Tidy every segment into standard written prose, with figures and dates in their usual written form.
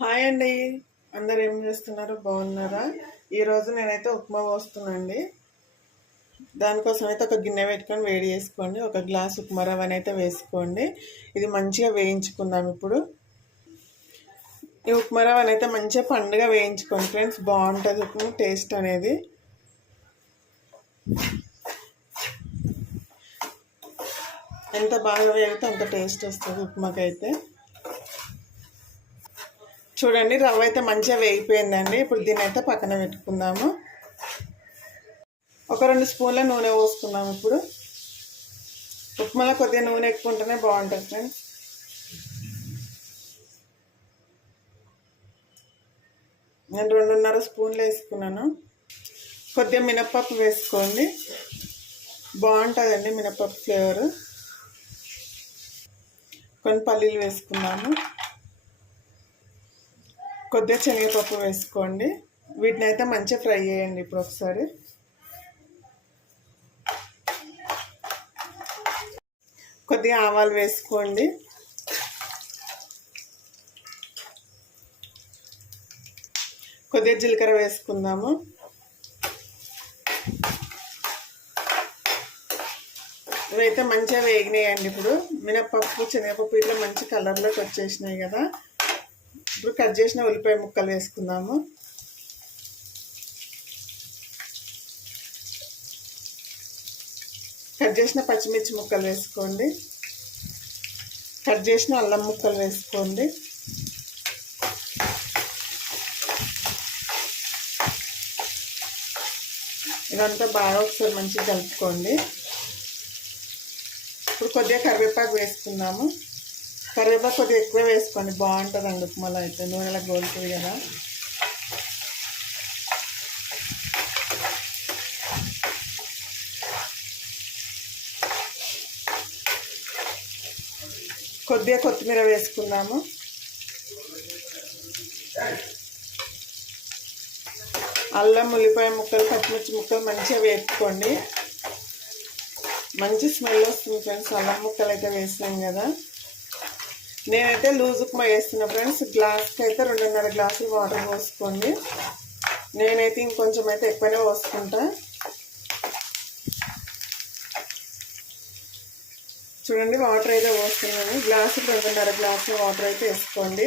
Hi అండి. అందరు ఏం చేస్తున్నారు? బాగున్నారా? ఈరోజు నేనైతే ఉప్మా పోస్తున్నానండి. దానికోసం అయితే ఒక గిన్నె పెట్టుకొని వేడి చేసుకోండి. ఒక గ్లాస్ ఉప్మా రవ్వని అయితే వేసుకోండి. ఇది మంచిగా వేయించుకుందాం. ఇప్పుడు ఈ ఉప్మా రవ్వని అయితే మంచిగా పండుగ వేయించుకోండి ఫ్రెండ్స్. బాగుంటుంది ఉప్మా టేస్ట్ అనేది. ఎంత బాగా వేగితే అంత టేస్ట్ వస్తుంది ఉప్మాకైతే. చూడండి, రవ్వ అయితే మంచిగా వేగిపోయిందండి. ఇప్పుడు దీని అయితే పక్కన పెట్టుకుందాము. ఒక 2 స్పూన్ల నూనె పోసుకుందాం. ఇప్పుడు ఉప్మాలో కొద్దిగా నూనె ఎక్కువ ఉంటేనే బాగుంటుంది ఫ్రెండ్స్. నేను 2.5 స్పూన్లు వేసుకున్నాను. కొద్దిగా మినప్పప్పు వేసుకోండి, బాగుంటుందండి మినప్పప్పు ఫ్లేవర్. కొన్ని పల్లీలు వేసుకున్నాము. కొద్దిగా శనగపప్పు వేసుకోండి. వీటిని అయితే మంచిగా ఫ్రై చేయండి. ఇప్పుడు ఒకసారి కొద్దిగా ఆవాలు వేసుకోండి. కొద్దిగా జీలకర్ర వేసుకుందాము. ఇవైతే మంచిగా వేగినాయండి. ఇప్పుడు మినప్పప్పు శనగపప్పు ఇట్లా మంచి కలర్లోకి వచ్చేసినాయి కదా. ఇప్పుడు కట్ చేసిన ఉల్లిపాయ ముక్కలు వేసుకుందాము. కట్ చేసిన పచ్చిమిర్చి ముక్కలు వేసుకోండి. కట్ చేసిన అల్లం ముక్కలు వేసుకోండి. ఇదంతా బాగా ఒకసారి మంచిగా కలుపుకోండి. ఇప్పుడు కొద్దిగా కరివేపాకు వేసుకుందాము. కరివేపాకు కొద్దిగా ఎక్కువ వేసుకోండి, బాగుంటుందండి ఉప్మాలో అయితే. నూనెలో గోలుతుంది కదా. కొద్దిగా కొత్తిమీర వేసుకుందాము. అల్లం ఉల్లిపాయ ముక్కలు పచ్చిమిర్చి ముక్కలు మంచిగా వేపుకోండి. మంచి స్మెల్ వస్తుంది ఫ్రెండ్స్. అల్లం ముక్కలు అయితే వేసినాం కదా. నేనైతే లూజ్ ఉప్మా వేస్తున్నా ఫ్రెండ్స్. గ్లాస్కి అయితే 2.5 గ్లాసులు వాటర్ పోసుకోండి. నేనైతే ఇంకొంచెం అయితే ఎక్కువనే పోసుకుంటా. చూడండి, వాటర్ అయితే పోస్తున్నాను. గ్లాసు 2.5 గ్లాసులు వాటర్ అయితే వేసుకోండి.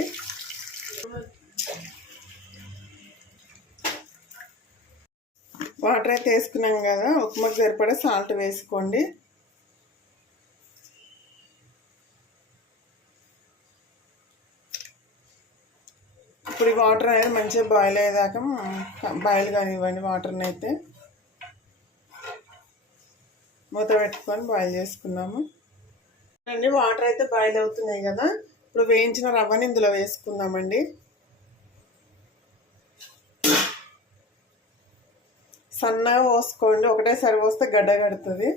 వాటర్ అయితే వేసుకున్నాం కదా. ఉప్మాకు సరిపడా సాల్ట్ వేసుకోండి. ఇప్పుడు ఈ వాటర్ అనేది మంచిగా బాయిల్ అయ్యేదాకా బాయిల్ కానివ్వండి. వాటర్ని అయితే మూత పెట్టుకొని బాయిల్ చేసుకున్నాము. అండి, వాటర్ అయితే బాయిల్ అవుతున్నాయి కదా. ఇప్పుడు వేయించిన రవ్వని ఇందులో వేసుకుందామండి. సన్నగా పోసుకోండి, ఒకటేసారి పోస్తే గడ్డ కడుతుంది.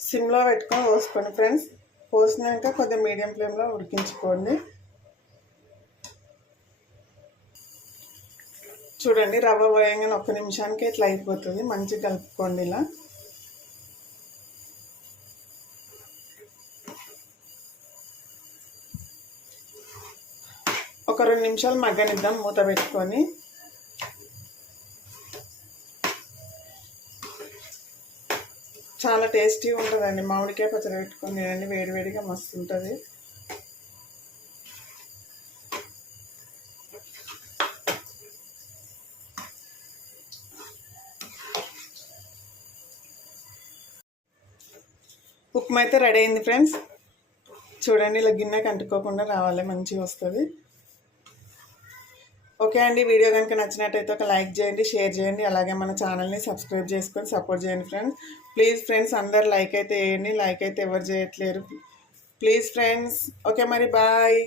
సిమ్లో పెట్టుకొని పోసుకోండి ఫ్రెండ్స్. పోసినాక కొద్దిగా మీడియం ఫ్లేమ్లో ఉడికించుకోండి. చూడండి, రవ్వ వేయంగానే 1 నిమిషానికి ఇట్లా అయిపోతుంది. మంచిగా కలుపుకోండి. ఇలా ఒక 2 నిమిషాలు మగ్గనిద్దాం మూత పెట్టుకొని. చాలా టేస్టీగా ఉంటుందండి. మామిడికాయ పచ్చడి పెట్టుకొని తినండి, వేడివేడిగా మస్తు ఉంటుంది. ఉప్మా అయితే రెడీ అయింది ఫ్రెండ్స్. చూడండి, ఇలా గిన్నెకి అంటుకోకుండా రావాలి, మంచిగా వస్తుంది. ఓకే అండి, వీడియో కనుక నచ్చినట్టయితే ఒక లైక్ చేయండి, షేర్ చేయండి. అలాగే మన ఛానల్ని సబ్స్క్రైబ్ చేసుకొని సపోర్ట్ చేయండి ఫ్రెండ్స్. ప్లీజ్ ఫ్రెండ్స్, అందరు లైక్ అయితే వేయండి. లైక్ అయితే ఎవరు చేయట్లేరు. Please friends. ఓకే మరి, బాయ్.